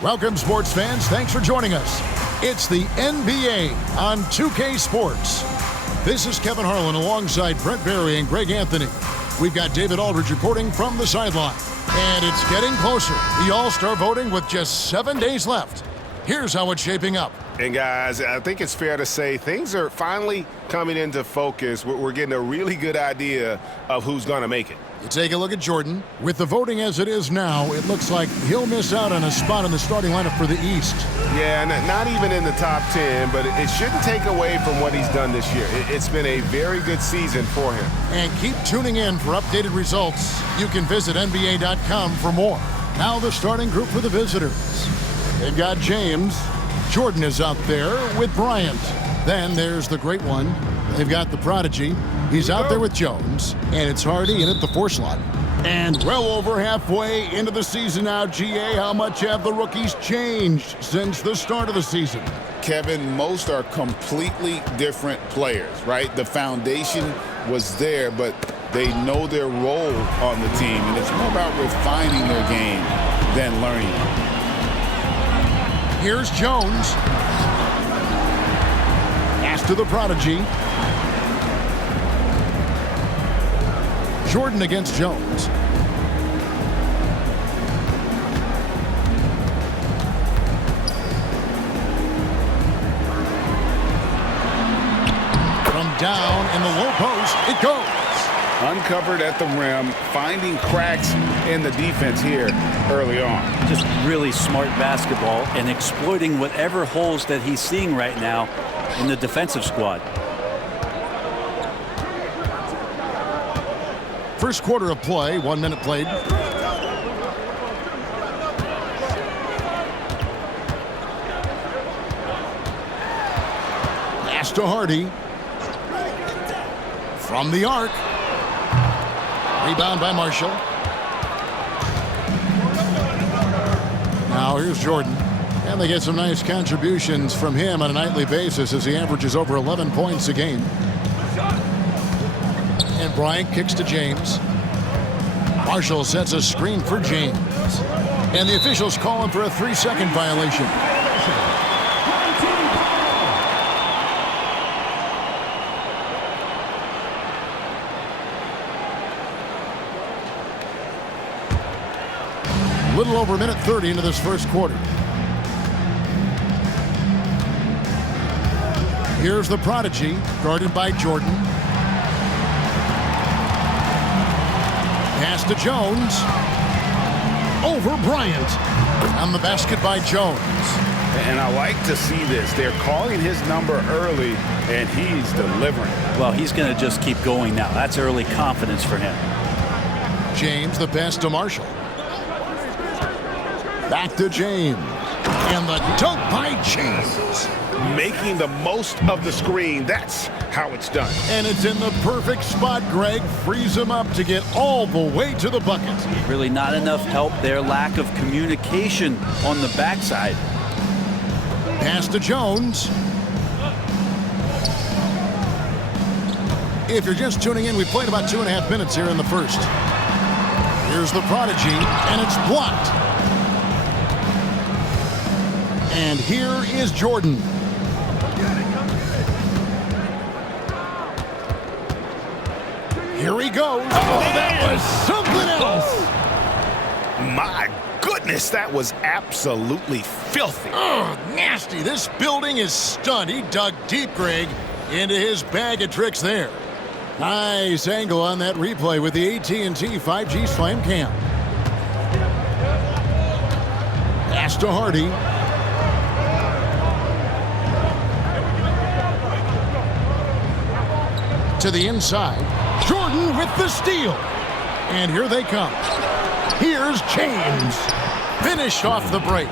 Welcome, sports fans. Thanks for joining us. It's the NBA on 2K Sports. This is Kevin Harlan alongside Brent Barry and Greg Anthony. We've got David Aldridge reporting from the sideline. And it's getting closer. The All-Star voting with just 7 days left. Here's how it's shaping up. And guys, I think it's fair to say things are finally coming into focus. We're getting a really good idea of who's going to make it. You take a look at Jordan. With the voting as it is now, it looks like he'll miss out on a spot in the starting lineup for the East. Yeah, not even in the top 10, but it shouldn't take away from what he's done this year. It's been a very good season for him. And keep tuning in for updated results. You can visit NBA.com for more. Now the starting group for the visitors. They've got James. Jordan is out there with Bryant. Then there's the great one. They've got the prodigy. He's out there with Jones. And it's Hardy in at the 4 slot. And well over halfway into the season now, GA, how much have the rookies changed since the start of the season? Kevin, most are completely different players, right? The foundation was there, but they know their role on the team. And it's more about refining their game than learning it. Here's Jones. Pass to the prodigy. Jordan against Jones. From down in the low post, it goes. Uncovered at the rim, finding cracks in the defense here early on. Just really smart basketball and exploiting whatever holes that he's seeing right now in the defensive squad. First quarter of play, 1 minute played. Pass to Hardy. From the arc. Rebound by Marshall. Now here's Jordan. And they get some nice contributions from him on a nightly basis as he averages over 11 points a game. And Bryant kicks to James. Marshall sets a screen for James. And the officials call him for a 3-second violation. Little over a minute 30 into this first quarter. Here's the prodigy, guarded by Jordan. Pass to Jones. Over Bryant. On the basket by Jones. And I like to see this. They're calling his number early, and he's delivering. Well, he's going to just keep going now. That's early confidence for him. James, the pass to Marshall. Back to James. And the dunk by James. Making the most of the screen. That's how it's done. And it's in the perfect spot, Greg. Frees him up to get all the way to the bucket. Really not enough help there. Lack of communication on the backside. Pass to Jones. If you're just tuning in, we played about 2.5 minutes here in the first. Here's the prodigy, and it's blocked. And here is Jordan. Here he goes. Oh, that was something else. My goodness, that was absolutely filthy. Oh, nasty. This building is stunned. He dug deep, Greg, into his bag of tricks there. Nice angle on that replay with the AT&T 5G Slam Cam. Pass to Hardy. To the inside. Jordan with the steal. And here they come. Here's James. Finished off the break.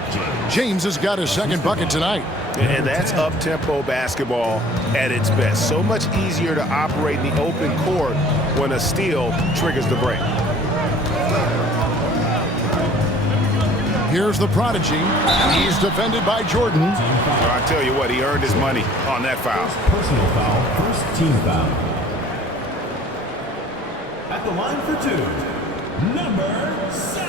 James has got his second bucket tonight. And that's up-tempo basketball at its best. So much easier to operate in the open court when a steal triggers the break. Here's the prodigy. He's defended by Jordan. Well, I tell you what, he earned his money on that foul. Personal foul, first team foul. At the line for two, number 7.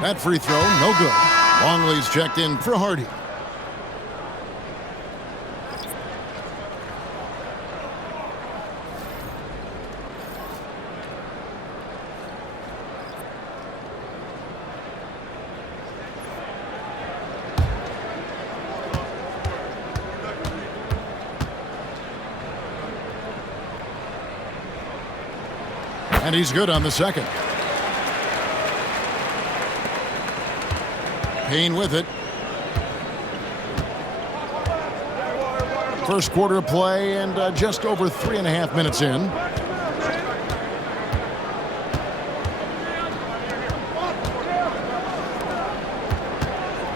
That free throw, no good. Longley's checked in for Hardy. And he's good on the second. Payne with it. First quarter of play and just over 3.5 minutes in.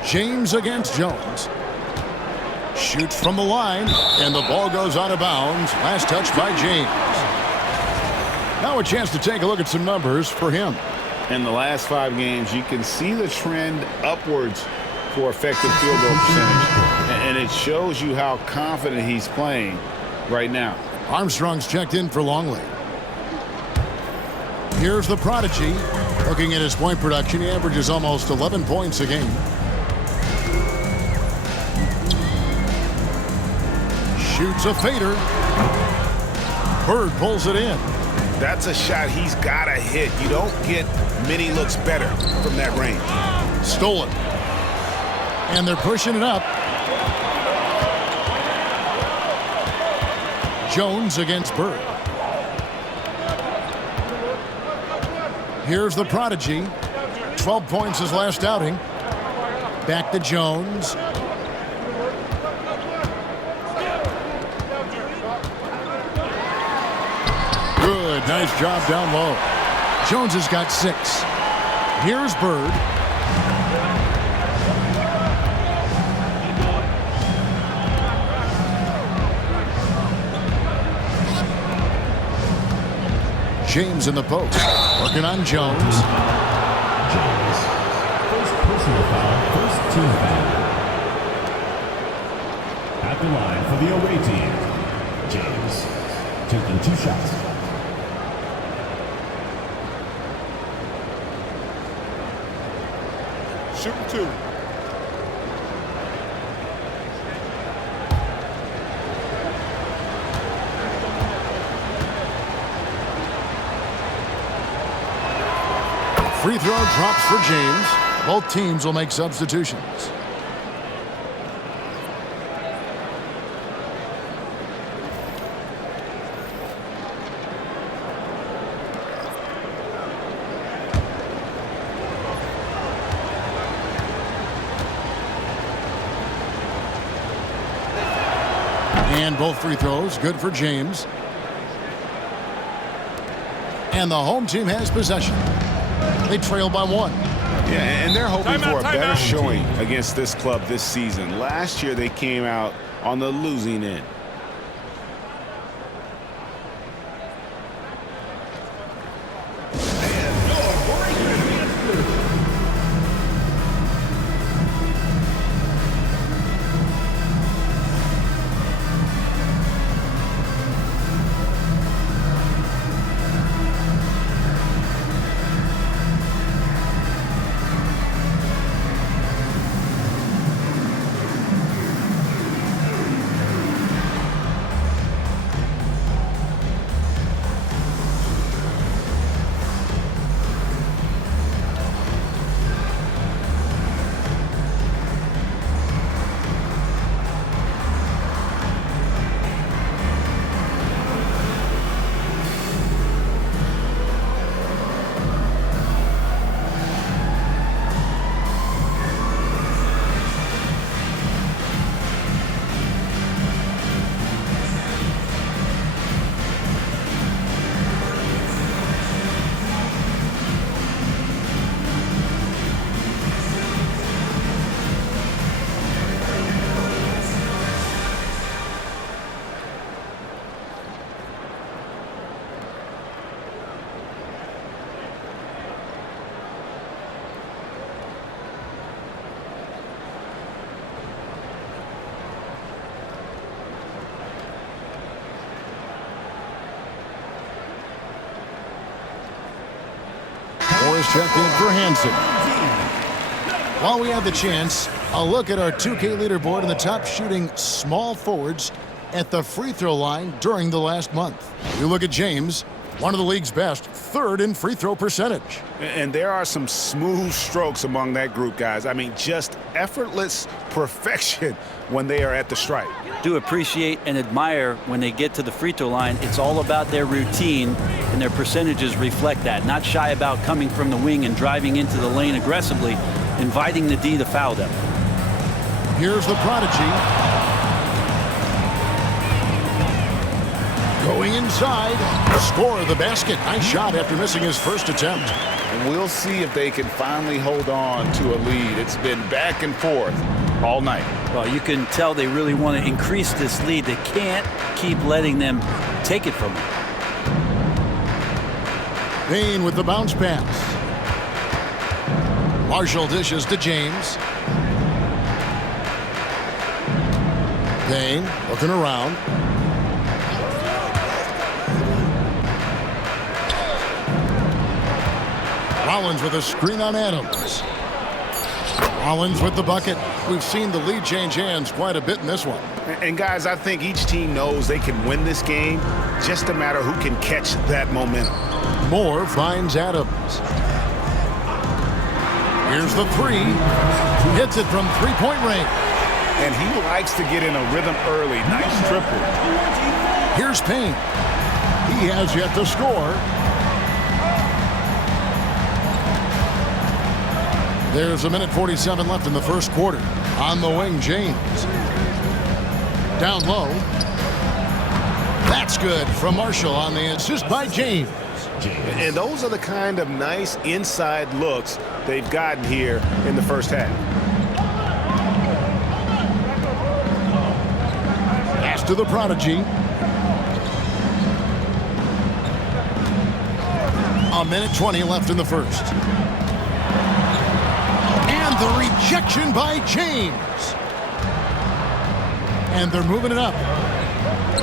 James against Jones. Shoots from the line, and the ball goes out of bounds. Last touch by James. Now a chance to take a look at some numbers for him. In the last 5 games, you can see the trend upwards for effective field goal percentage. And it shows you how confident he's playing right now. Armstrong's checked in for Longley. Here's the prodigy. Looking at his point production, he averages almost 11 points a game. Shoots a fader. Bird pulls it in. That's a shot he's got to hit. You don't get many looks better from that range. Stolen. And they're pushing it up. Jones against Bird. Here's the prodigy. 12 points his last outing. Back to Jones. Good, nice job down low. Jones has got 6. Here's Bird. James in the post. Working on Jones. James. First personal foul, first team foul. At the line for the away team, James. Taking 2 shots. Shooting 2. Free throw drops for James. Both teams will make substitutions. And both free throws good for James. And the home team has possession. They trail by 1. Yeah, and they're hoping for a better showing against this club this season. Last year they came out on the losing end. Morris checked in for Hansen. While we have the chance, a look at our 2K leaderboard and the top shooting small forwards at the free throw line during the last month. You look at James, one of the league's best, third in free throw percentage. And there are some smooth strokes among that group, guys. I mean, just effortless perfection when they are at the stripe. Do appreciate and admire when they get to the free throw line. It's all about their routine, and their percentages reflect that. Not shy about coming from the wing and driving into the lane aggressively, inviting the D to foul them. Here's the prodigy. Going inside, score the basket. Nice shot after missing his first attempt. And we'll see if they can finally hold on to a lead. It's been back and forth all night. Well, you can tell they really want to increase this lead. They can't keep letting them take it from them. Payne with the bounce pass. Marshall dishes to James. Payne looking around. Rollins with a screen on Adams. Rollins with the bucket. We've seen the lead change hands quite a bit in this one. And guys, I think each team knows they can win this game. Just a matter who can catch that momentum. Moore finds Adams. Here's the three. Hits it from three-point range. And he likes to get in a rhythm early. Nice triple. Here's Payne. He has yet to score. There's 1:47 left in the first quarter. On the wing, James. Down low. That's good from Marshall on the assist by James. And those are the kind of nice inside looks they've gotten here in the first half. Pass to the prodigy. A minute 20 left in the first. And the rejection by James. And they're moving it up.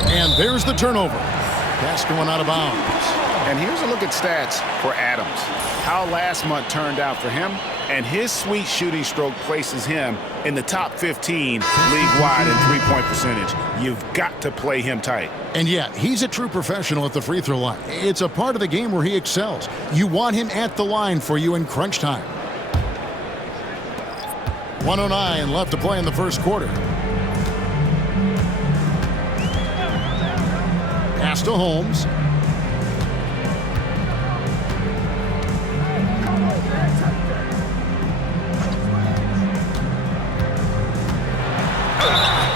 And there's the turnover. Pass going out of bounds. And here's a look at stats for Adams. How last month turned out for him, and his sweet shooting stroke places him in the top 15 league-wide in three-point percentage. You've got to play him tight. And yeah, he's a true professional at the free throw line. It's a part of the game where he excels. You want him at the line for you in crunch time. 1:09 left to play in the first quarter. Pass to Holmes.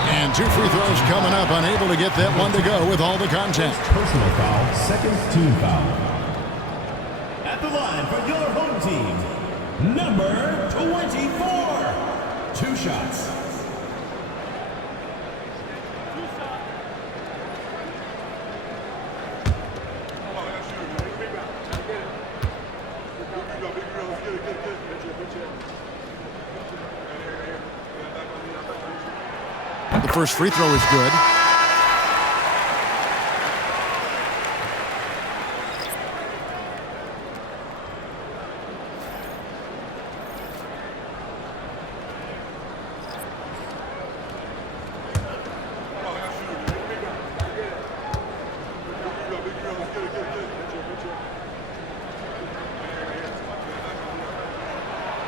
And two free throws coming up. Unable to get that one to go with all the contact. Personal foul, second team foul. At the line for your home team, number 24. 2 shots. The first free throw is good.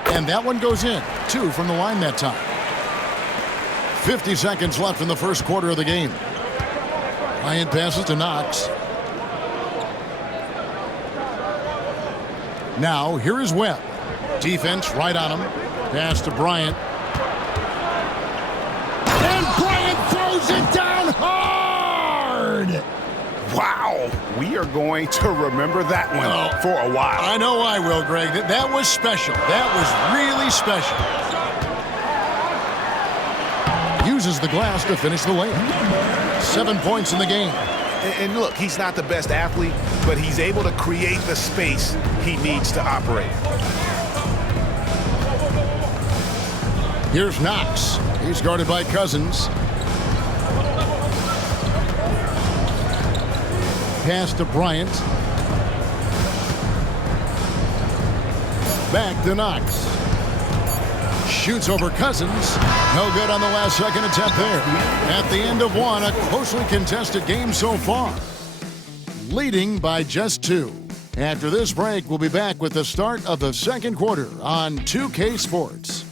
And that one goes in. 2 from the line that time. 50 seconds left in the first quarter of the game. Bryant passes to Knox. Now, here is Webb. Defense right on him. Pass to Bryant. And Bryant throws it down hard! Wow, we are going to remember that one for a while. I know I will, Greg. That was special. That was really special. Uses the glass to finish the layup. 7 points in the game. And look, he's not the best athlete, but he's able to create the space he needs to operate. Here's Knox. He's guarded by Cousins. Pass to Bryant. Back to Knox. Shoots over Cousins. No good on the last second attempt there. At the end of one, a closely contested game so far. Leading by just 2. After this break, we'll be back with the start of the second quarter on 2K Sports.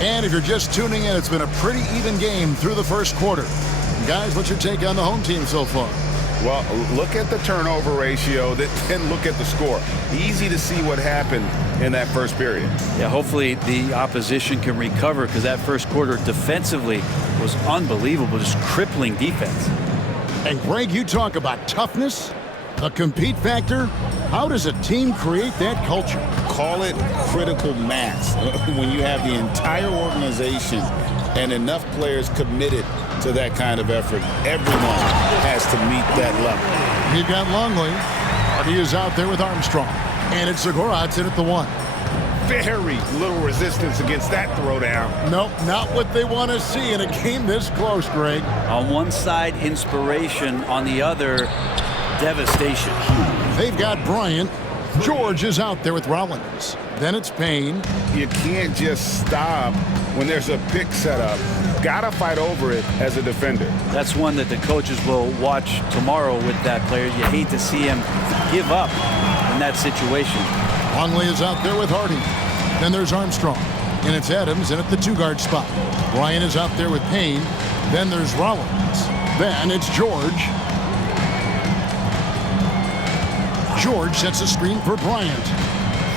And if you're just tuning in, it's been a pretty even game through the first quarter. Guys, what's your take on the home team so far? Well, look at the turnover ratio, then look at the score. Easy to see what happened in that first period. Yeah, hopefully the opposition can recover, because that first quarter defensively was unbelievable, just crippling defense. And Greg, you talk about toughness, the compete factor. How does a team create that culture? Call it critical mass. When you have the entire organization and enough players committed to that kind of effort, everyone has to meet that level. You've got Longley. He is out there with Armstrong. And it's Zagorat's in at the 1. Very little resistance against that throwdown. Nope, not what they want to see in a game this close, Greg. On one side, inspiration. On the other, devastation. They've got Bryant. George is out there with Rollins. Then it's Payne. You can't just stop when there's a pick set up. Gotta fight over it as a defender. That's one that the coaches will watch tomorrow with that player. You hate to see him give up in that situation. Longley is out there with Hardy. Then there's Armstrong. And it's Adams in at the 2-guard spot. Bryant is out there with Payne. Then there's Rollins. Then it's George. George sets a screen for Bryant.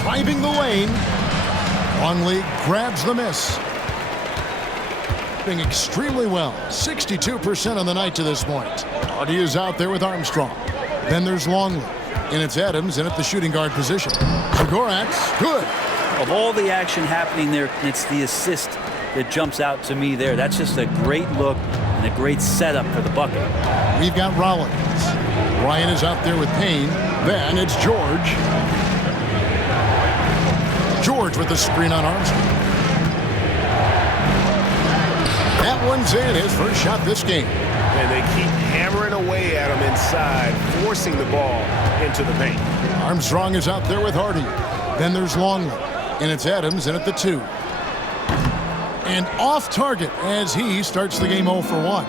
Driving the lane. Longley grabs the miss. Doing extremely well. 62% on the night to this point. Hardy is out there with Armstrong. Then there's Longley. And it's Adams in at the shooting guard position. Zagorat's good. Of all the action happening there, it's the assist that jumps out to me there. That's just a great look and a great setup for the bucket. We've got Rollins. Bryant is out there with Payne. Then it's George. George with the screen on Armstrong. That one's in, his first shot this game. And they keep hammering away at him inside, forcing the ball into the paint. Armstrong is out there with Hardy. Then there's Longley. And it's Adams in at the 2. And off target as he starts the game 0 for 1.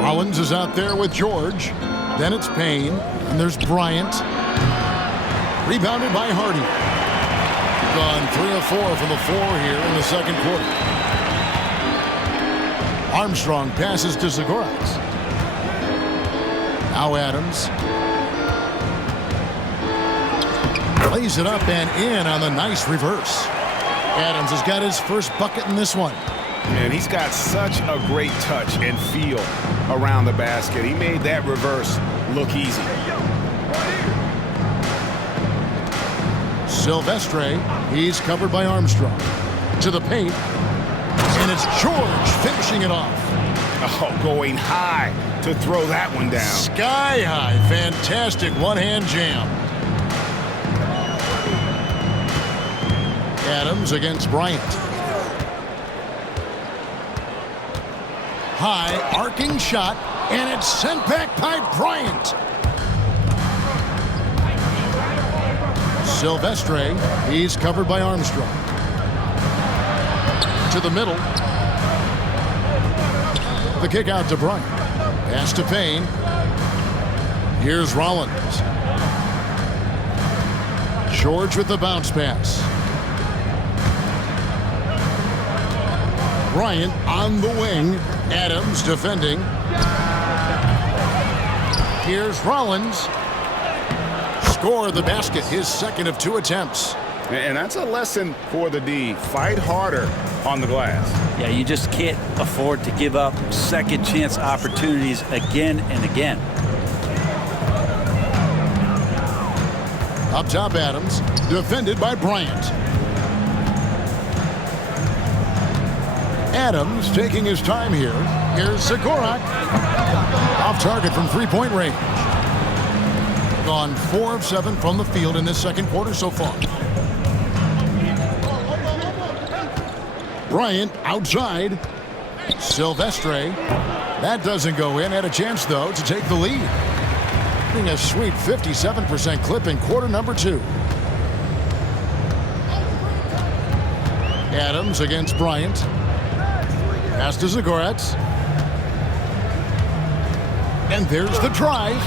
Rollins is out there with George. Then it's Payne. And there's Bryant. Rebounded by Hardy. Gone 3 of 4 from the floor here in the second quarter. Armstrong passes to Zagorat's. Now Adams. Lays it up and in on the nice reverse. Adams has got his first bucket in this one. And he's got such a great touch and feel around the basket. He made that reverse look easy. Silvestre, he's covered by Armstrong. To the paint. And it's George finishing it off. Oh, going high to throw that one down. Sky high. Fantastic one-hand jam. Adams against Bryant. High arcing shot, and it's sent back by Bryant. Silvestre, he's covered by Armstrong. To the middle. The kick out to Bryant. Pass to Payne. Here's Rollins. George with the bounce pass. Bryant on the wing. Adams defending. Here's Rollins. Score the basket, his second of 2 attempts. And that's a lesson for the D. Fight harder on the glass. Yeah, you just can't afford to give up second chance opportunities again and again. Up top, Adams, defended by Bryant. Adams taking his time here. Here's Zagorat. Off target from three-point range. Gone 4 of 7 from the field in this second quarter so far. Bryant outside. Silvestre. That doesn't go in. Had a chance, though, to take the lead. Getting a sweet 57% clip in quarter number 2. Adams against Bryant. Pass to Zagoretz. And there's the drive.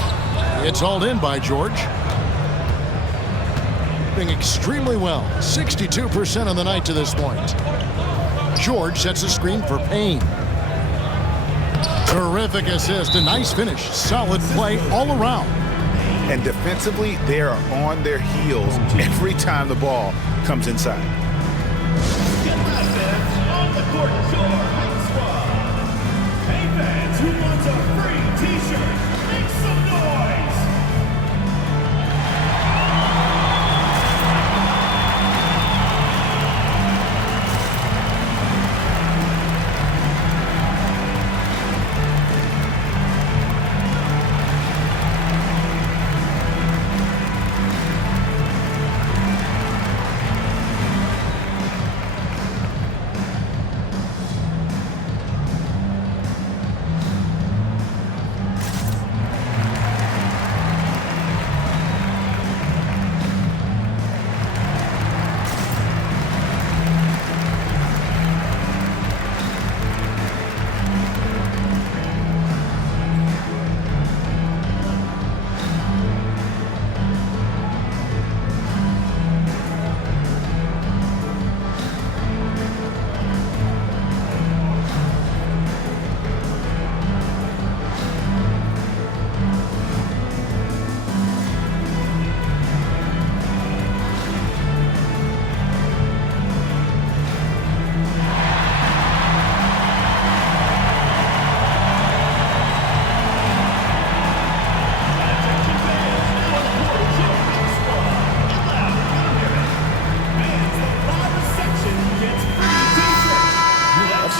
It's hauled in by George. Doing extremely well. 62% on the night to this point. George sets a screen for Payne. Terrific assist. A nice finish. Solid play all around. And defensively, they are on their heels every time the ball comes inside. Get that fans on the court your home squad. Hey fans who wants a free t-shirt, make some noise.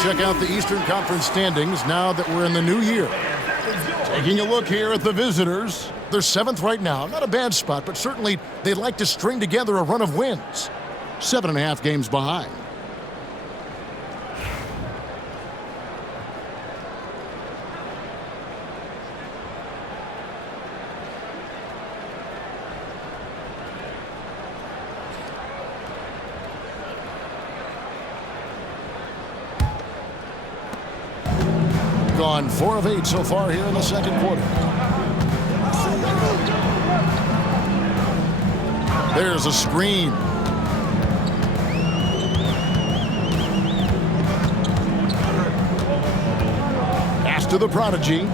Check out the Eastern Conference standings now that we're in the new year. Taking a look here at the visitors. They're 7th right now. Not a bad spot, but certainly they'd like to string together a run of wins. 7.5 games behind. Gone 4 of 8 so far here in the second quarter. There's a screen. Pass to the prodigy.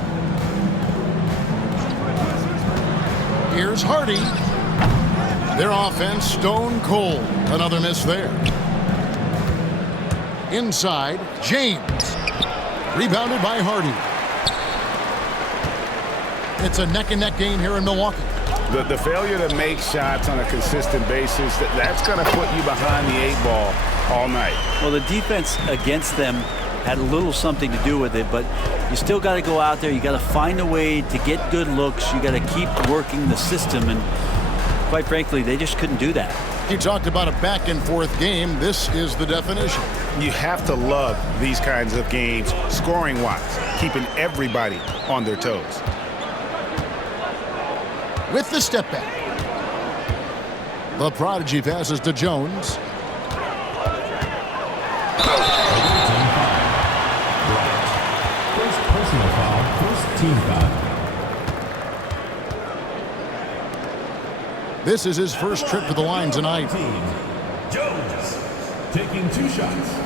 Here's Hardy. Their offense stone cold. Another miss there. Inside, James. Rebounded by Hardy. It's a neck-and-neck game here in Milwaukee. The failure to make shots on a consistent basis, that's going to put you behind the 8 ball all night. Well, the defense against them had a little something to do with it, but you still got to go out there. You got to find a way to get good looks. You got to keep working the system, and quite frankly, they just couldn't do that. You talked about a back-and-forth game. This is the definition. You have to love these kinds of games, scoring-wise, keeping everybody on their toes. With the step back. The prodigy passes to Jones. First personal foul, first team foul. This is his first trip to the line tonight. Jones taking 2 shots.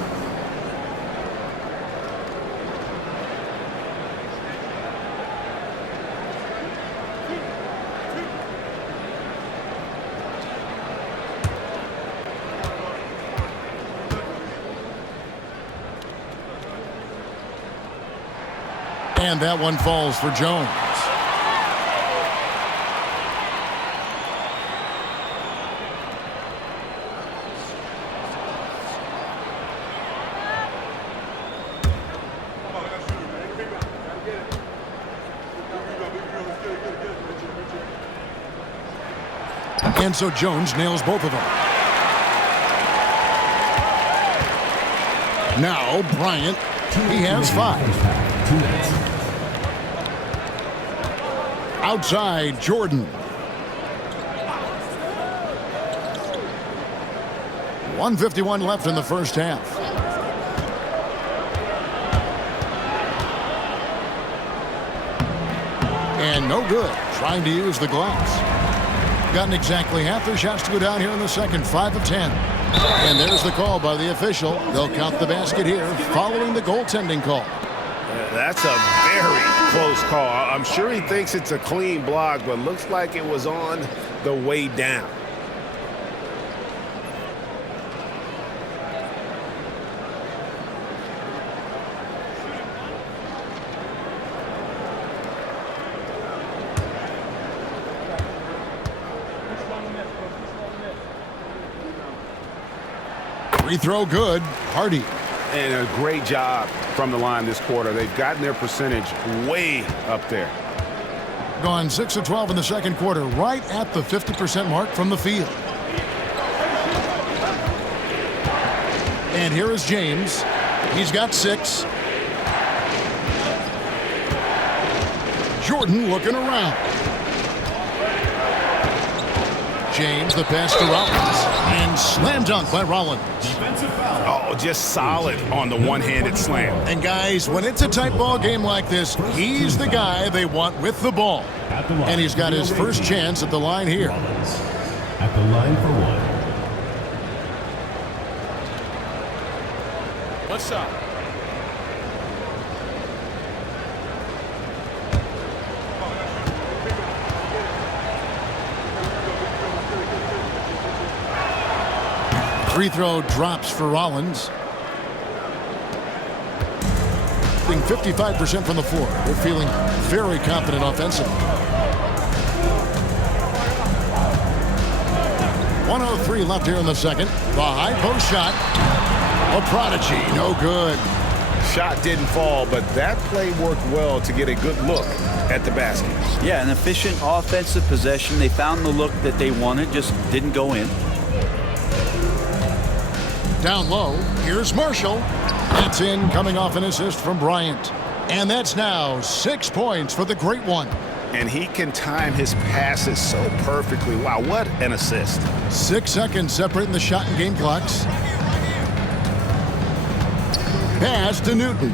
And that one falls for Jones. And so Jones nails both of them. Now Bryant. He has 5. 2 minutes. Outside, Jordan. 1:51 left in the first half. And no good. Trying to use the glass. Gotten exactly half their shots to go down here in the second. 5 of 10. And there's the call by the official. They'll count the basket here following the goaltending call. That's a very close call. I'm sure he thinks it's a clean block, but looks like it was on the way down. Free throw good. Hardy. And a great job from the line this quarter. They've gotten their percentage way up there. Gone 6 of 12 in the second quarter, right at the 50% mark from the field. And here is James. He's got 6. Jordan looking around. James, the pass to Rollins. And slam dunk by Rollins. Oh, just solid on the one-handed slam. And guys, when it's a tight ball game like this, he's the guy they want with the ball. And he's got his first chance at the line here. Rollins at the line for 1. What's up? Free throw drops for Rollins. Shooting 55% from the floor. They're feeling very confident offensively. 1:03 left here in the second. The high post shot. A prodigy, no good. Shot didn't fall, but that play worked well to get a good look at the basket. Yeah, an efficient offensive possession. They found the look that they wanted, just didn't go in. Down low, here's Marshall. That's in, coming off an assist from Bryant. And that's now 6 points for the Great One. And he can time his passes so perfectly. Wow, what an assist. 6 seconds separating the shot and game clocks. Pass to Newton.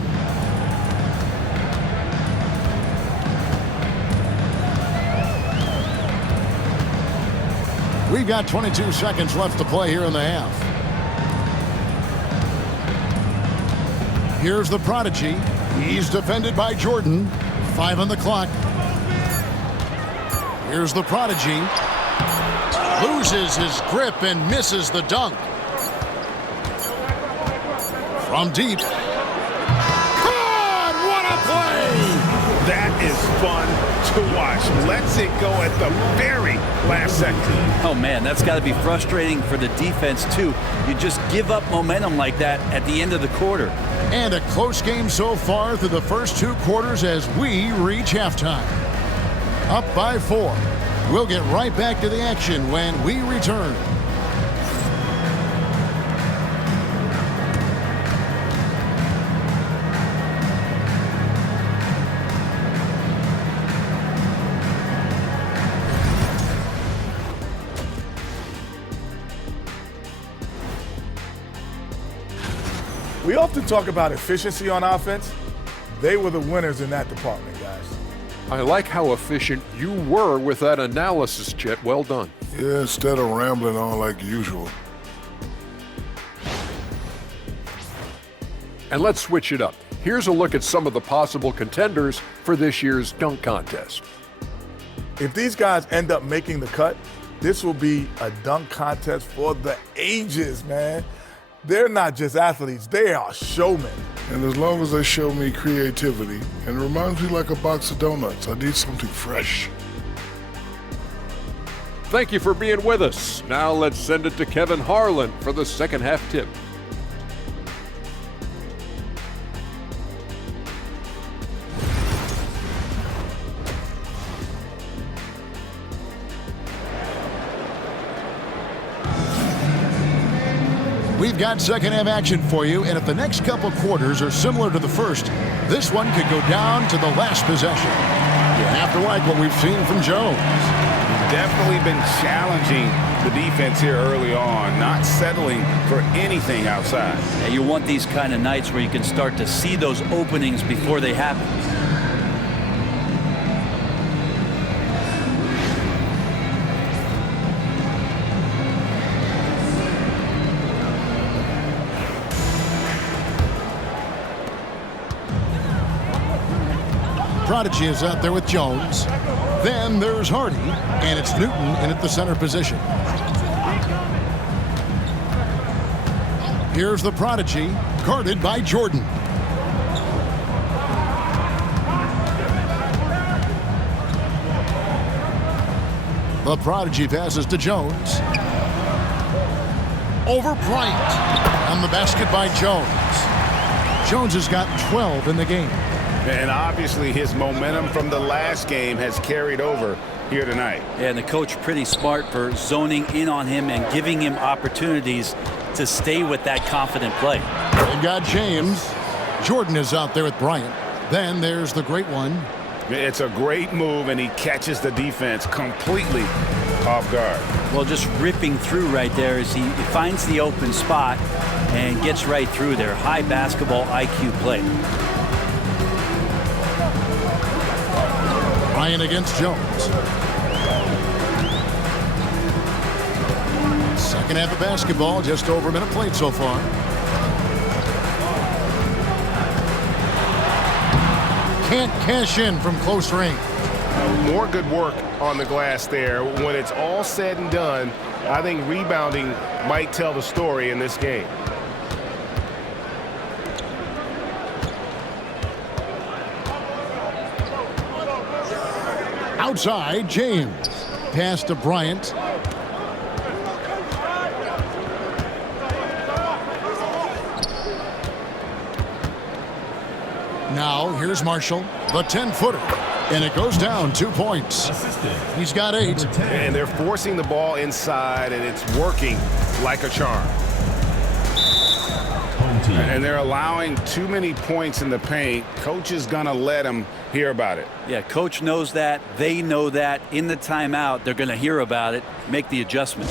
We've got 22 seconds left to play here in the half. Here's the prodigy. He's defended by Jordan. 5 on the clock. Here's the prodigy. Loses his grip and misses the dunk. From deep. God, what a play! That is fun to watch. Lets it go at the very last second. Oh, man, that's got to be frustrating for the defense, too. You just give up momentum like that at the end of the quarter. And a close game so far through the first 2 quarters as we reach halftime. Up by 4. We'll get right back to the action when we return. We often talk about efficiency on offense. They were the winners in that department, guys. I like how efficient you were with that analysis, Chet. Well done. Yeah, instead of rambling on like usual. And let's switch it up. Here's a look at some of the possible contenders for this year's dunk contest. If these guys end up making the cut, this will be a dunk contest for the ages, man. They're not just athletes, they are showmen. And as long as they show me creativity, and it reminds me like a box of donuts, I need something fresh. Thank you for being with us. Now let's send it to Kevin Harlan for the second half tip. We've got second half action for you, and if the next couple quarters are similar to the first, this one could go down to the last possession. You have to like what we've seen from Jones. Definitely been challenging the defense here early on, not settling for anything outside. Yeah, you want these kind of nights where you can start to see those openings before they happen. Prodigy is out there with Jones. Then there's Hardy, and it's Newton in at the center position. Here's the Prodigy, guarded by Jordan. The Prodigy passes to Jones. Over Bryant. On the basket by Jones. Jones has got 12 in the game. And obviously his momentum from the last game has carried over here tonight. Yeah, and the coach pretty smart for zoning in on him and giving him opportunities to stay with that confident play. They've got James. Jordan is out there with Bryant. Then there's the great one. It's a great move, and he catches the defense completely off guard. Well, just ripping through right there as he finds the open spot and gets right through there. High basketball IQ play. Bryant against Jones. Second half of basketball, just over a minute played so far. Can't cash in from close range. More good work on the glass there. When it's all said and done, I think rebounding might tell the story in this game. Outside, James. Pass to Bryant. Now, here's Marshall, the 10-footer. And it goes down 2 points. He's got 8. And they're forcing the ball inside, and it's working like a charm. And they're allowing too many points in the paint. Coach is going to let them hear about it. Yeah, coach knows that. They know that. In the timeout, they're going to hear about it, make the adjustment.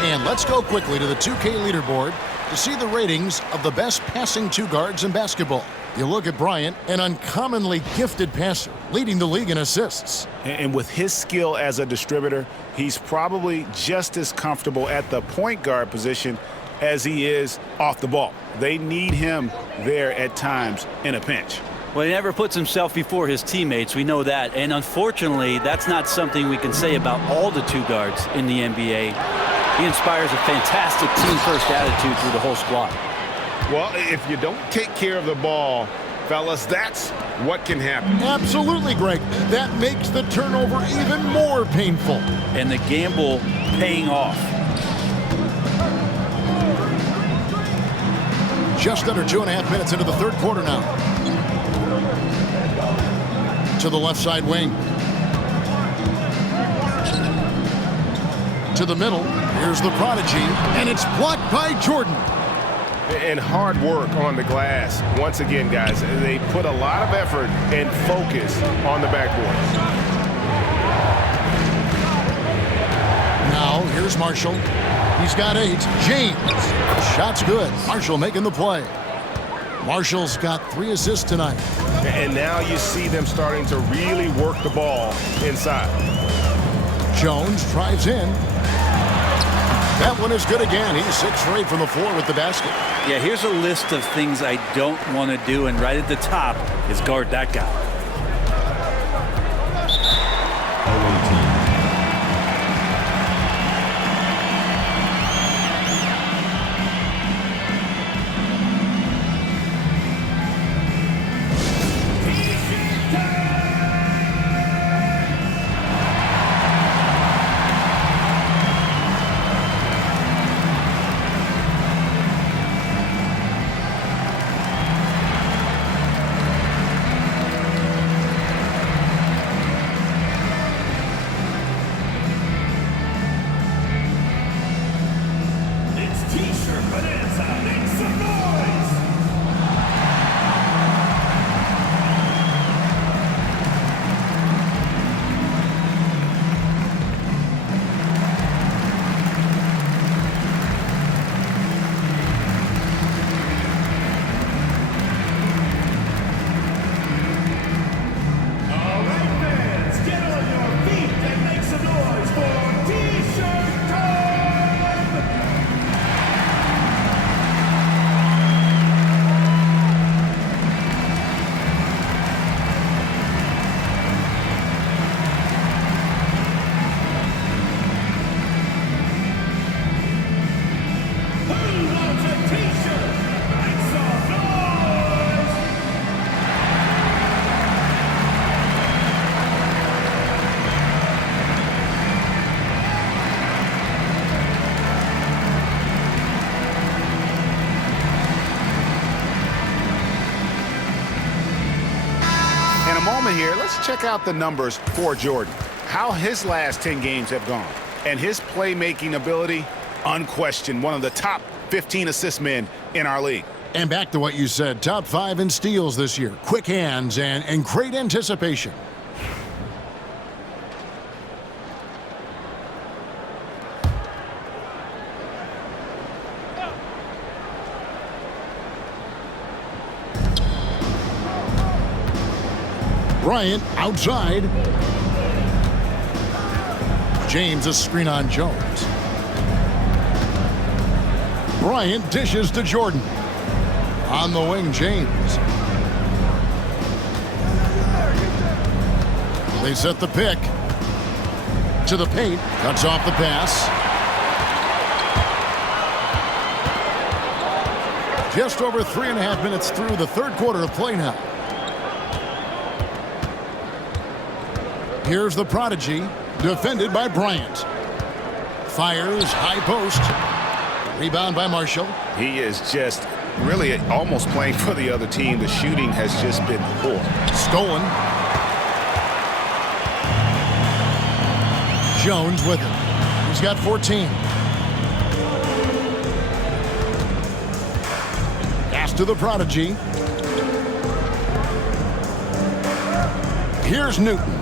And let's go quickly to the 2K leaderboard to see the ratings of the best passing two guards in basketball. You look at Bryant, an uncommonly gifted passer, leading the league in assists. And with his skill as a distributor, he's probably just as comfortable at the point guard position as he is off the ball. They need him there at times in a pinch. Well, he never puts himself before his teammates. We know that. And unfortunately, that's not something we can say about all the two guards in the NBA. He inspires a fantastic team-first attitude through the whole squad. Well, if you don't take care of the ball, fellas, that's what can happen. Absolutely, Greg. That makes the turnover even more painful. And the gamble paying off. Just under 2.5 minutes into the third quarter now. To the left side wing. To the middle. Here's the prodigy, and it's blocked by Jordan. And hard work on the glass. Once again, guys, they put a lot of effort and focus on the backboard. Now, here's Marshall. He's got 8. James. Shot's good. Marshall making the play. Marshall's got 3 assists tonight. And now you see them starting to really work the ball inside. Jones drives in. That one is good again. He's 6 for 8 from the floor with the basket. Yeah, here's a list of things I don't want to do, and right at the top is guard that guy. Here, let's check out the numbers for Jordan. How his last 10 games have gone. And his playmaking ability, unquestioned, one of the top 15 assist men in our league. And back to what you said, top 5 in steals this year. Quick hands and great anticipation. Bryant outside. James a screen on Jones. Bryant dishes to Jordan. On the wing, James. They set the pick. To the paint. Cuts off the pass. Just over 3.5 minutes through the third quarter of play now. Here's the prodigy, defended by Bryant. Fires, high post. Rebound by Marshall. He is just really almost playing for the other team. The shooting has just been poor. Stolen. Jones with it. He's got 14. Pass to the prodigy. Here's Newton.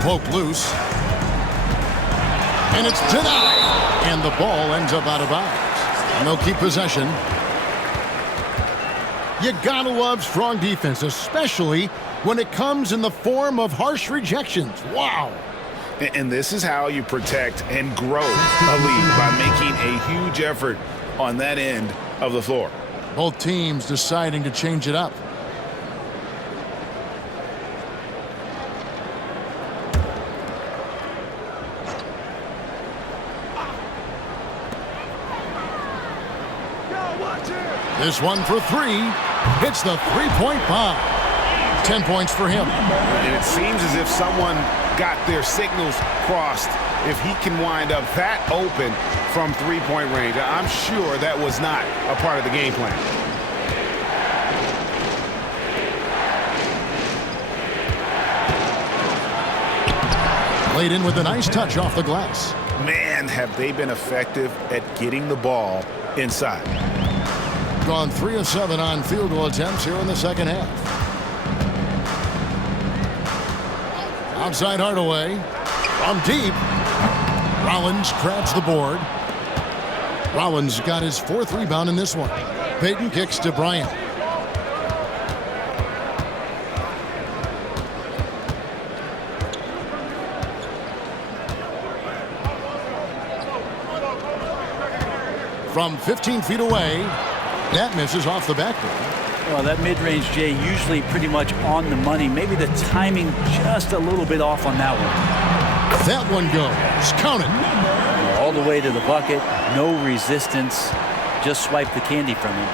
Poke loose. And it's denied. And the ball ends up out of bounds. And they'll keep possession. You gotta love strong defense, especially when it comes in the form of harsh rejections. Wow. And this is how you protect and grow a lead, by making a huge effort on that end of the floor. Both teams deciding to change it up. This one for 3. Hits the three-point bomb. 10 points for him. And it seems as if someone got their signals crossed. If he can wind up that open from three-point range, I'm sure that was not a part of the game plan. Laid in with a nice touch off the glass. Man, have they been effective at getting the ball inside. Gone 3 of 7 on field goal attempts here in the second half. Outside Hardaway. From deep. Rollins grabs the board. Rollins got his 4th rebound in this one. Payton kicks to Bryant. From 15 feet away, that misses off the backboard. Well, that mid-range, Jay, usually pretty much on the money. Maybe the timing just a little bit off on that one. That one goes. Count it. All the way to the bucket. No resistance. Just swipe the candy from him.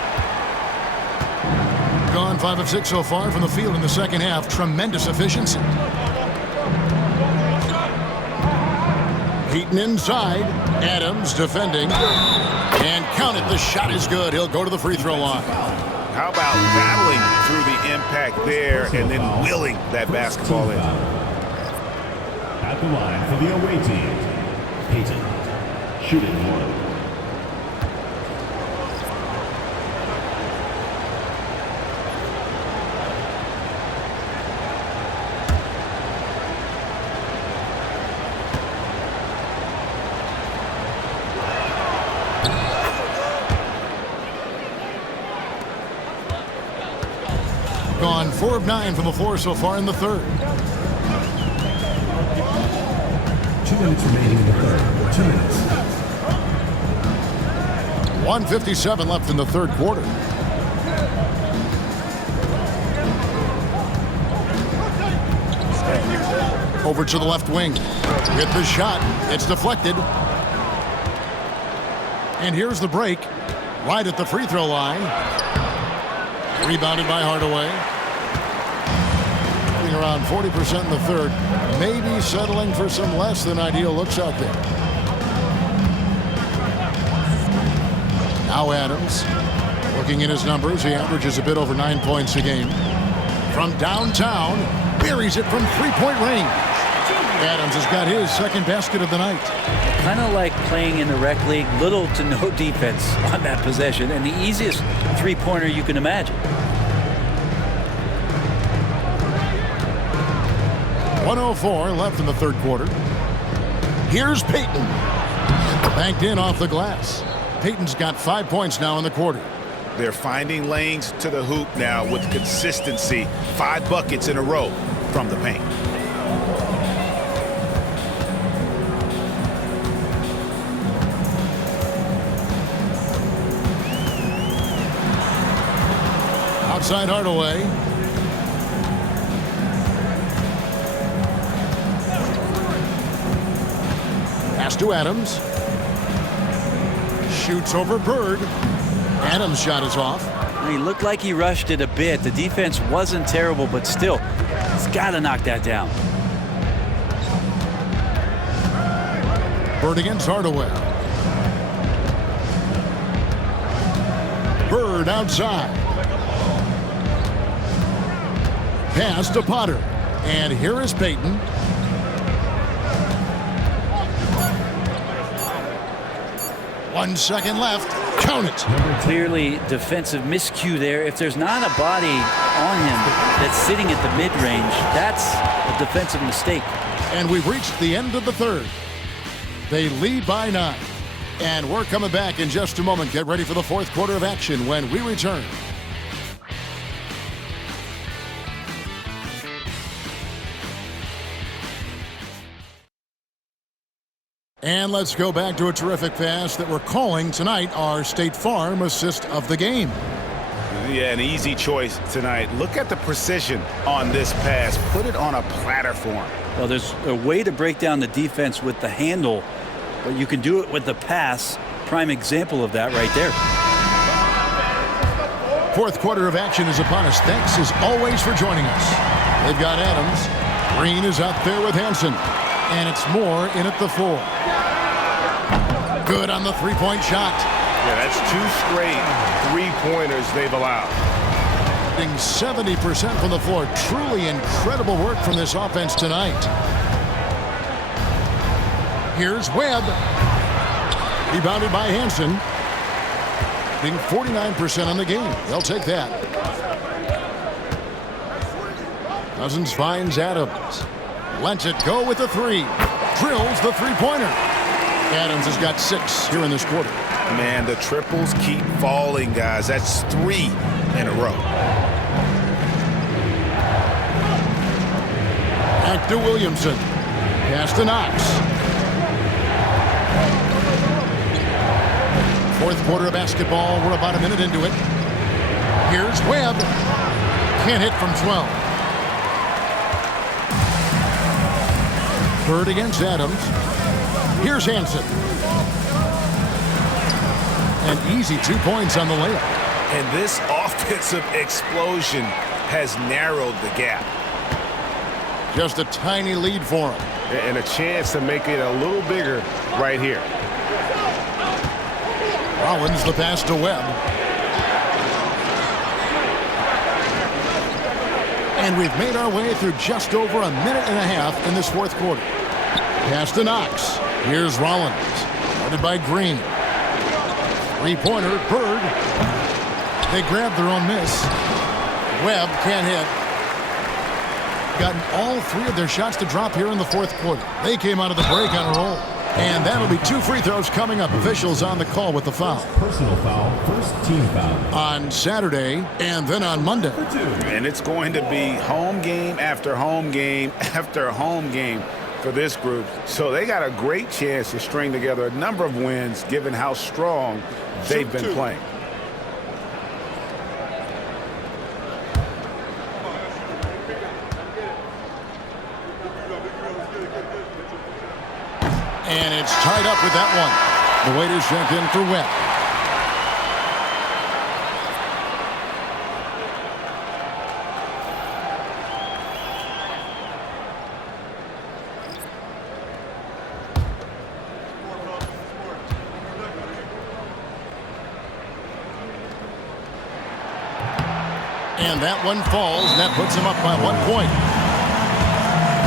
Gone 5 of 6 so far from the field in the second half. Tremendous efficiency. Payton inside. Adams defending. And count it. The shot is good. He'll go to the free throw line. How about battling through the impact there and then willing that basketball in? At the line for the away team, Payton, shooting 1. Gone 4 of 9 from the floor so far in the third. 2 minutes remaining in the third. 2 minutes. 1:57 left in the third quarter. Over to the left wing. With the shot. It's deflected. And here's the break. Right at the free throw line. Rebounded by Hardaway. Around 40% in the third. Maybe settling for some less than ideal looks out there. Now Adams. Looking at his numbers, he averages a bit over 9 points a game. From downtown, buries it from three-point range. Adams has got his second basket of the night. Kind of like playing in the rec league, little to no defense on that possession, and the easiest three-pointer you can imagine. 1:04 left in the third quarter. Here's Payton. Banked in off the glass. Payton's got 5 points now in the quarter. They're finding lanes to the hoop now with consistency. 5 buckets in a row from the paint. Outside Hardaway. Pass to Adams. Shoots over Bird. Adams' shot is off. He looked like he rushed it a bit. The defense wasn't terrible, but still, he's got to knock that down. Bird against Hardaway. Bird outside. Pass to Potter. And here is Payton. One second left. Count it. Clearly defensive miscue there. If there's not a body on him that's sitting at the mid-range, that's a defensive mistake. And we've reached the end of the third. They lead by 9. And we're coming back in just a moment. Get ready for the fourth quarter of action when we return. And let's go back to a terrific pass that we're calling tonight our State Farm assist of the game. Yeah, an easy choice tonight. Look at the precision on this pass. Put it on a platter form. Well, there's a way to break down the defense with the handle, but you can do it with the pass. Prime example of that right there. Fourth quarter of action is upon us. Thanks as always for joining us. They've got Adams. Green is out there with Hansen. And it's Moore in at the 4. Good on the three-point shot. Yeah, that's 2 straight three-pointers they've allowed. 70% from the floor. Truly incredible work from this offense tonight. Here's Webb. Rebounded by Hansen. Being 49% on the game. They'll take that. Cousins finds Adams. Lets it go with the 3. Drills the three-pointer. Adams has got 6 here in this quarter. Man, the triples keep falling, guys. That's 3 in a row. Back to Williamson. Pass to Knox. Fourth quarter of basketball. We're about a minute into it. Here's Webb. Can't hit from 12. Bird against Adams. Here's Hansen. An easy 2 points on the layup. And this offensive explosion has narrowed the gap. Just a tiny lead for him. And a chance to make it a little bigger right here. Rollins the pass to Webb. And we've made our way through just over a minute and a half in this fourth quarter. Pass to Knox. Here's Rollins. Guarded by Green. Three-pointer, Bird. They grab their own miss. Webb can't hit. Gotten all 3 of their shots to drop here in the fourth quarter. They came out of the break on a roll. And that'll be 2 free throws coming up. Officials on the call with the foul. Personal foul, first team foul. On Saturday and then on Monday. And it's going to be home game after home game after home game for this group. So they got a great chance to string together a number of wins given how strong they've been playing. And it's tied up with that one. The waiters check in for Webb. And that one falls. That puts him up by 1 point.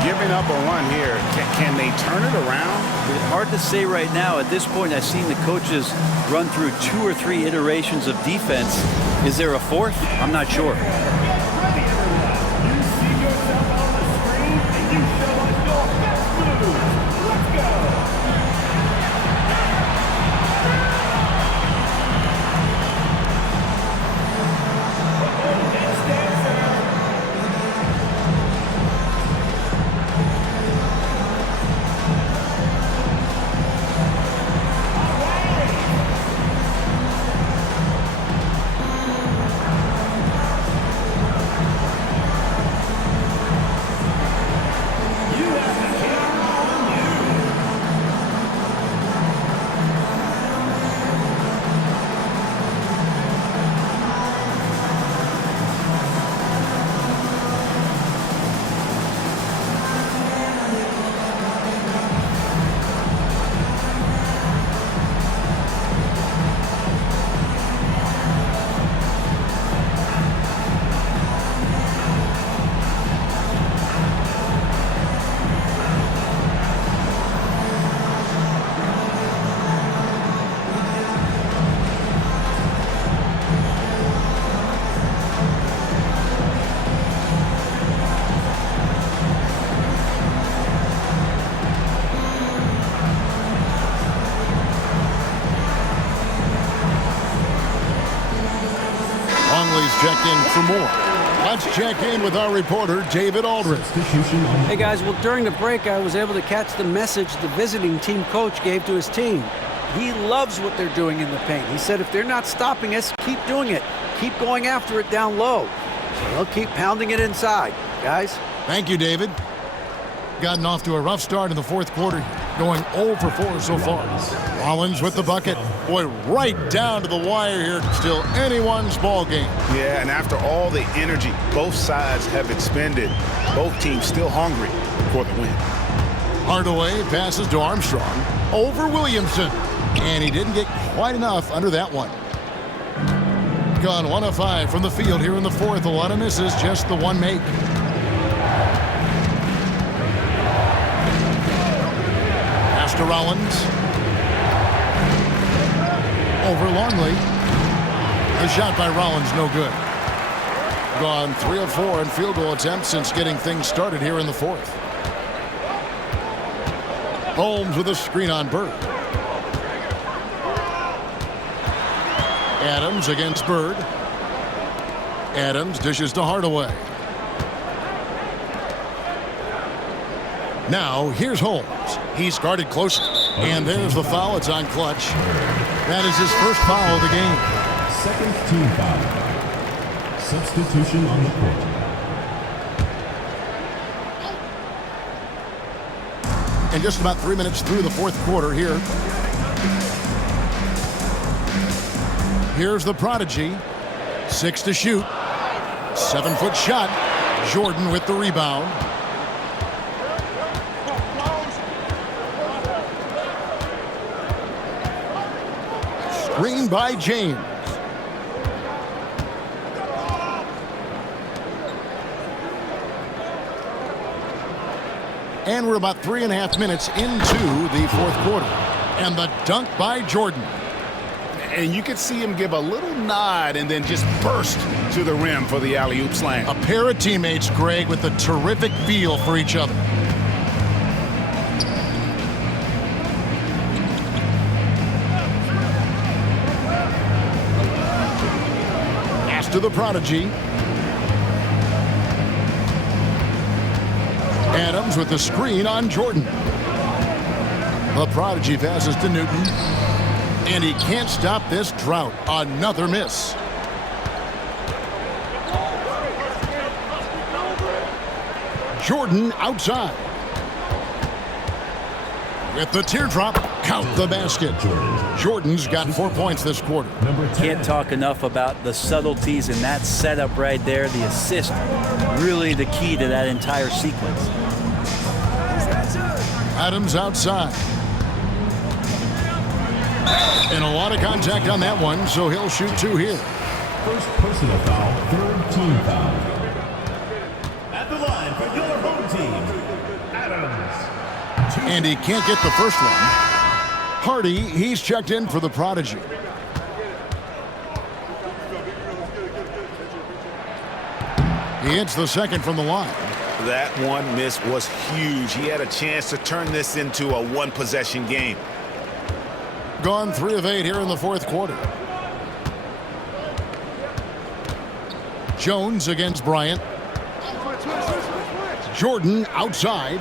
Giving up a run here. Can they turn it around? It's hard to say right now. At this point, I've seen the coaches run through 2 or 3 iterations of defense. Is there a 4th? I'm not sure. Checked in for more. Let's check in with our reporter, David Aldridge. Hey, guys. Well, during the break, I was able to catch the message the visiting team coach gave to his team. He loves what they're doing in the paint. He said if they're not stopping us, keep doing it. Keep going after it down low. So they'll keep pounding it inside, guys. Thank you, David. Gotten off to a rough start in the fourth quarter. going 0 for 4 so far. Rollins with the bucket. Boy, right down to the wire here. Still anyone's ball game. Yeah, and after all the energy both sides have expended, both teams still hungry for the win. Hardaway passes to Armstrong over Williamson. And he didn't get quite enough under that one. Gone 1 of 5 from the field here in the fourth. A lot of misses, just the one make. Pass to Rollins. Over Longley. The shot by Rollins, no good. Gone 3 of 4 in field goal attempts since getting things started here in the fourth. Holmes with a screen on Bird. Adams against Bird. Adams dishes to Hardaway. Now here's Holmes. He's guarded closely. And there's the foul. It's on Clutch. That is his first foul of the game. Second team foul. Substitution on the court. And just about 3 minutes through the fourth quarter here. Here's the prodigy. 6 to shoot. 7-foot shot. Jordan with the rebound. Screen by James. And we're about 3.5 minutes into the fourth quarter. And the dunk by Jordan. And you could see him give a little nod and then just burst to the rim for the alley-oop slam. A pair of teammates, Greg, with a terrific feel for each other. Pass to the prodigy. Adams with the screen on Jordan. The prodigy passes to Newton. And he can't stop this drought. Another miss. Jordan outside. With the teardrop, count the basket. Jordan's got 4 points this quarter. Can't talk enough about the subtleties in that setup right there. The assist, really the key to that entire sequence. Adams outside. And a lot of contact on that one, so he'll shoot 2 here. First personal foul, third team foul. At the line for your home team, Adams. And he can't get the first one. Hardy, he's checked in for the prodigy. He hits the second from the line. That one miss was huge. He had a chance to turn this into a one-possession game. Gone 3 of 8 here in the fourth quarter. Jones against Bryant. Jordan outside.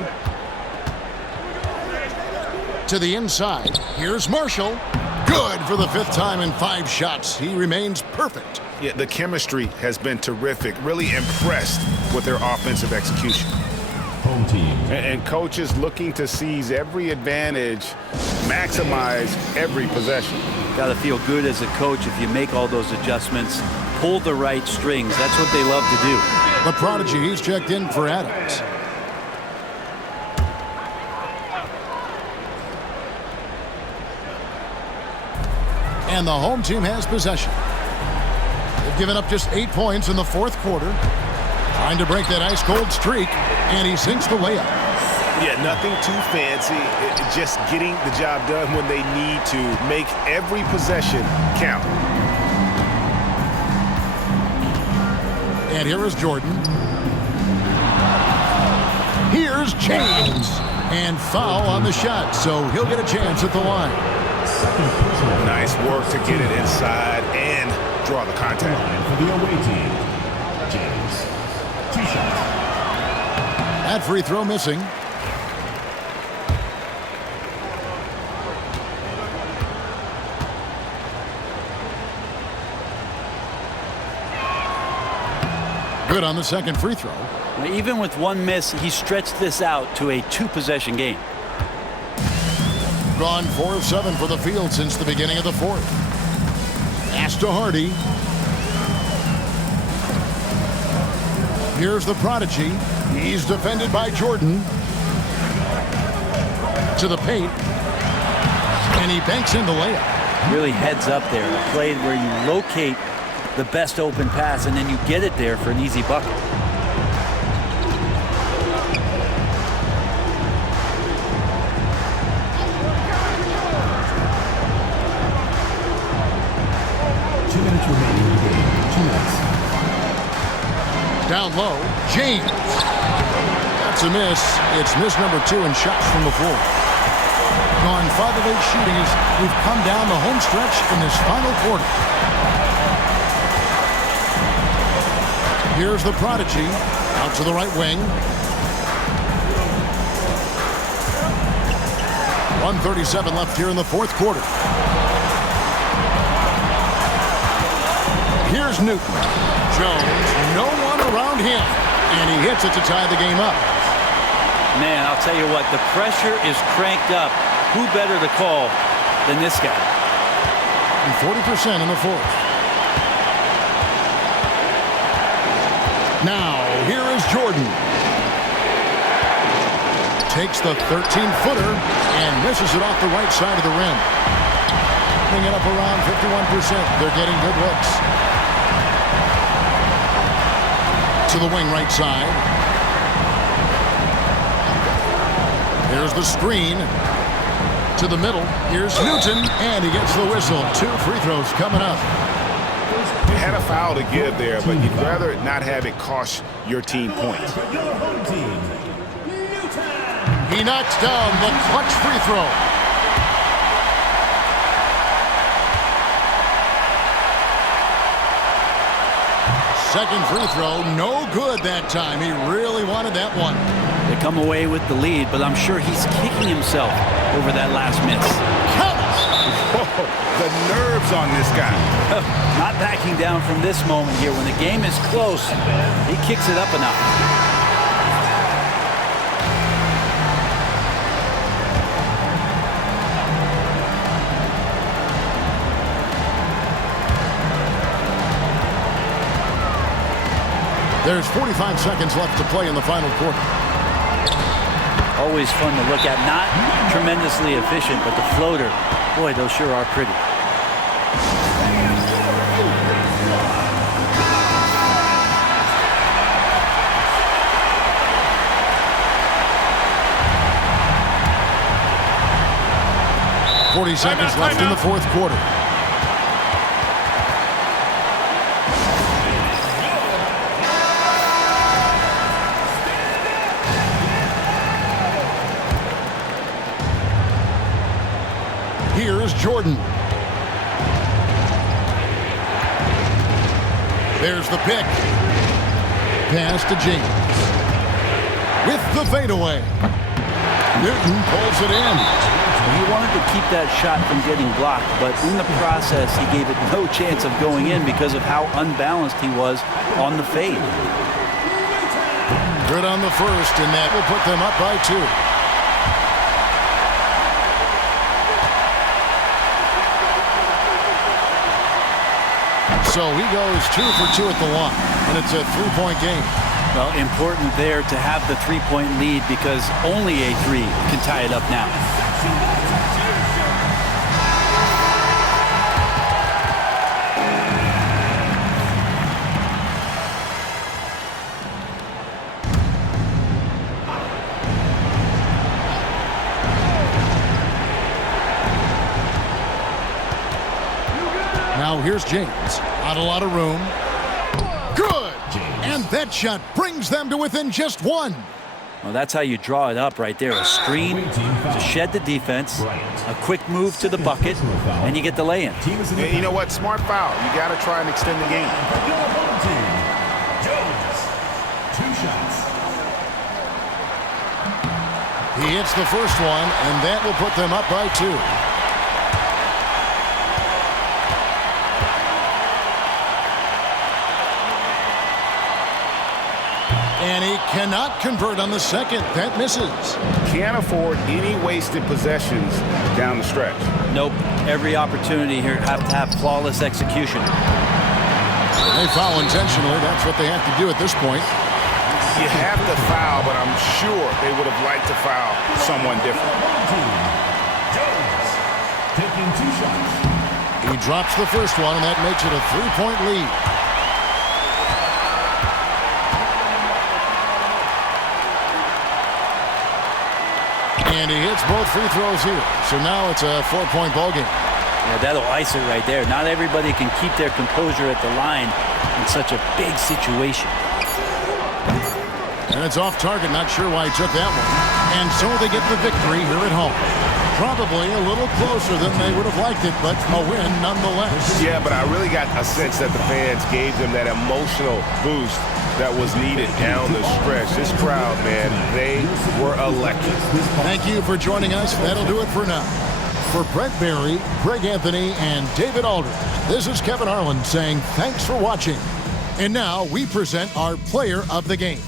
To the inside. Here's Marshall. Good for the 5th time in 5 shots. He remains perfect. Yeah, the chemistry has been terrific. Really impressed with their offensive execution. Home team. And coaches looking to seize every advantage, maximize every possession. Got to feel good as a coach if you make all those adjustments, pull the right strings. That's what they love to do. The prodigy, he's checked in for Adams. And the home team has possession. They've given up just 8 points in the fourth quarter. Trying to break that ice-cold streak, and he sinks the layup. Yeah, nothing too fancy. Just getting the job done when they need to. Make every possession count. And here is Jordan. Here's James. And foul on the shot, so he'll get a chance at the line. Nice work to get it inside and draw the contact. For the away team, James. 2 shots. That free throw missing. Good on the second free throw. Now, even with one miss, he stretched this out to a 2-possession game. They've gone 4 of 7 for the field since the beginning of the fourth. Pass to Hardy. Here's the prodigy. He's defended by Jordan. To the paint. And he banks in the layup. Really heads up there. A play where you locate the best open pass and then you get it there for an easy bucket. Down low, James. That's a miss. It's miss number 2 in shots from the floor. Gone 5 of 8 shooting as we've come down the home stretch in this final quarter. Here's the prodigy out to the right wing. 1:37 left here in the fourth quarter. Here's Newton. Jones, no one around him. And he hits it to tie the game up. Man, I'll tell you what, the pressure is cranked up. Who better to call than this guy? And 40% in the fourth. Now, here is Jordan. Takes the 13-footer and misses it off the right side of the rim. Putting it up around 51%. They're getting good looks. To the wing right side. There's the screen. To the middle. Here's Newton, and he gets the whistle. 2 free throws coming up. You had a foul to give there, but you'd rather not have it cost your team points. He knocks down the clutch free throw. Second free throw, no good that time. He really wanted that one. They come away with the lead, but I'm sure he's kicking himself over that last miss. Oh, the nerves on this guy. Not backing down from this moment here. When the game is close, he kicks it up a notch. There's 45 seconds left to play in the final quarter. Always fun to look at. Not tremendously efficient, but the floater, boy, those sure are pretty. Forty seconds left in the fourth quarter. Here's Jordan. There's the pick. Pass to James. With the fadeaway. Newton pulls it in. He wanted to keep that shot from getting blocked, but in the process, he gave it no chance of going in because of how unbalanced he was on the fade. Good on the first, and that will put them up by 2. So he goes 2 for 2 at the line, and it's a 3-point game. Well, important there to have the 3-point lead because only a 3 can tie it up now. Now here's James. Not a lot of room. Good! And that shot brings them to within just 1. Well, that's how you draw it up right there. A screen to shed the defense, a quick move to the bucket, and you get the lay-in. And you know what? Smart foul. You got to try and extend the game. Jones, 2 shots. He hits the first one, and that will put them up by 2. And he cannot convert on the second. That misses. Can't afford any wasted possessions down the stretch. Nope. Every opportunity here have to have flawless execution. They foul intentionally. That's what they have to do at this point. You have to foul, but I'm sure they would have liked to foul someone different. Jones taking 2 shots. He drops the first one, and that makes it a 3-point lead. And he hits both free throws here. So now it's a 4-point ball game. Yeah, that'll ice it right there. Not everybody can keep their composure at the line in such a big situation. And it's off target. Not sure why he took that one. And so they get the victory here at home. Probably a little closer than they would have liked it, but a win nonetheless. Yeah, but I really got a sense that the fans gave them that emotional boost that was needed down the stretch. This crowd, man, they were electric. Thank you for joining us. That'll do it for now. For Brett Barry, Greg Anthony, and David Aldridge, this is Kevin Harlan saying thanks for watching. And now we present our player of the game.